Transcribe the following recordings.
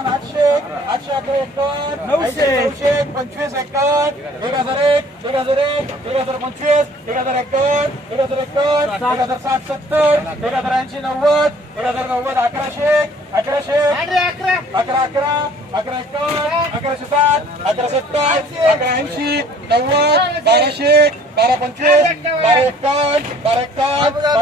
एकावन्न आठशे आठशे अकरा एकावन्न नऊशे नऊशे पंचवीस एकावन्न एक हजार एक एक हजार एक एक हजार पंचवीस एक हजार एकावन्न एक हजार एकावन्न एक हजार साठ सत्तर एक हजार ऐंशी नव्वद एक हजार नव्वद अकराशे अकराशे अकरा. अकरा अकरा एकावन्न अकराशे साठ अकरा सत्तर अकरा ऐंशी नव्वद बाराशे बारा पंचवीस बारा एकावन्न बारा एकावन्न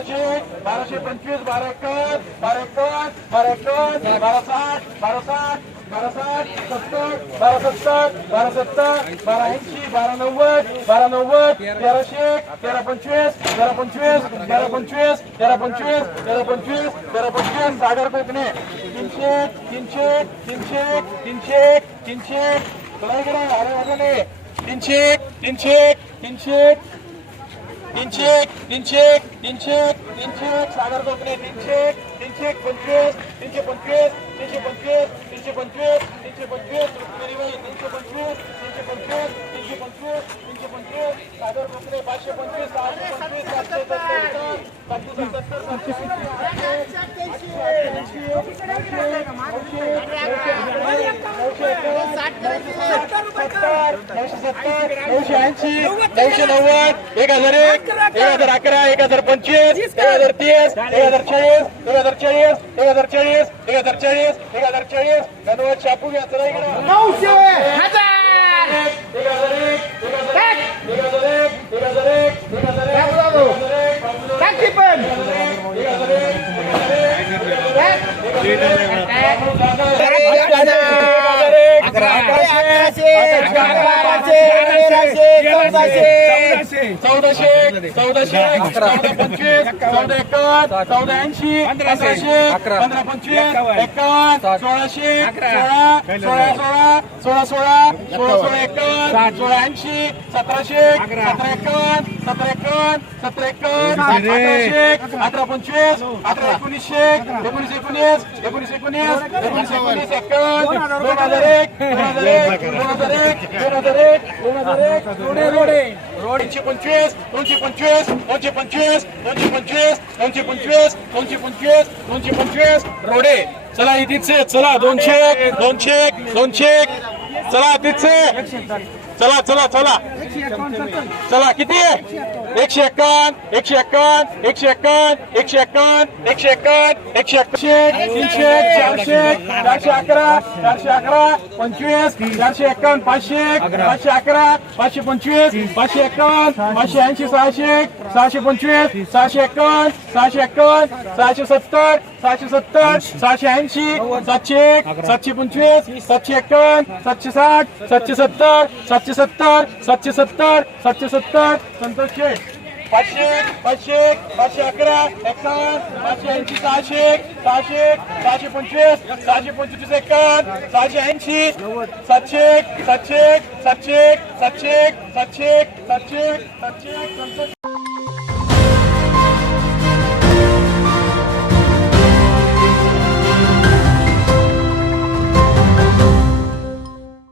बाराशे बाराशे पंचवीस बारा एकावन्न बारा एकावन्न बारा एकावन्न बारा साठ बारा साठ बारा साठ सत्तर बारा सत्तर बारा सत्तर बारा ऐंशी बारा नव्वद बारा नव्वद तेराशे तेरा पंचवीस तेरा पंचवीस तेरा पंचवीस तेरा पंचवीस तेरा पंचवीस तेरा पंचवीस सागर कोकणे. तीनशे तीनशे तीनशे तीनशे तीनशे. तुला इकडे अरे. तीनशे तीनशे तीनशे. तीनशे तीनशे तीनशे तीनशे तीनशे सागर कोकणे तीनशे तीनशे पंचवीस तीनशे पंचवीस तीनशे पंचवीस तीनशे पंचवीस तीनशे पंचवीस रुक्मिणीबाई तीनशे पंचवीस तीनशे पंचवीस तीनशे पंचवीस तीनशे पंचवीस सागर कोकणे पाचशे पंचवीस सहाशे पंचवीस सातशे सत्तर सातशे सत्तर सातशे ऐंशी आठशे ऐंशी नऊशे नऊशे ऐंशी नऊशे नव्वद एक हजार एक एक हजार अकरा एक हजार पंचवीस एक हजार तीस एक हजार चाळीस एक हजार चाळीस एक हजार चाळीस एक हजार चाळीस एक हजार चाळीस धन्यवाद शापू घ्या चला इकडे नऊशे हजार एक हजार एक एक हजार एक एक हजार एक एक हजार एक एक हजार एक एक हजार एक एक हजार एक चौदाशे चौदाशे चौदाशे चौदा पंचवीस चौदा एकावन्न चौदा ऐंशी पंधराशे पंधरा पंचवीस एकावन्न. सोळाशे सोळा सोळा सोळा सोळा सोळा सोळा सोळा एकावन्न. सोळा ऐंशी सतराशे सतरा एकावन्न सतरा एकावन्न सतरा एकावन्न अठराशे अठरा पंचवीस अठरा एकोणीसशे एकोणीस एकोणीस एकोणीस एकोणीस एकोणीस एकोणीस एकावन्न दोन हजार एक दोन हजार एक दोन हजार एक दोन हजार एक दोन हजार एक रोडे रोडे. दोनशे पंचवीस दोनशे पंचवीस दोनशे पंचवीस दोनशे पंचवीस दोनशे पंचवीस दोनशे पंचवीस दोनशे पंचवीस रोडे. चला इथे चला दोनशे दोनशे दोनशे चला तिथे चला चला चला. चला किती? एकशे एक्कावन्न एकशे एक्कावन्न एकशे एक्कावन्न एकशे एक्कावन्न एकशे एक्कावन्न एकशे एकशे तीनशे चारशे चारशे अकरा चारशे अकरा पंचवीस चारशे एक्कावन्न पाचशे पाचशे अकरा पाचशे पंचवीस पाचशे एक्कावन्न पाचशे ऐंशी सहाशे सहाशे पंचवीस सहाशे एक्कावन्न सहाशे एक्कावन्न सहाशे सत्तर सहाशे सत्तर सहाशे ऐंशी सातशे एक सातशे पंचवीस सातशे एक्कावन्न सातशे साठ सातशे सत्तर सातशे सत्तर सातशे सत्तर सातशे सत्तर संतोषशे पाचशे पाचशे पाचशे अकरा एकावन्न पाचशे ऐंशी सहाशे सहाशे सहाशे पंचवीस सहाशे पंचवीस एकावन्न सहाशे ऐंशी सातशे सातशे सातशे सातशे सातशे सातशे सातशे संतोष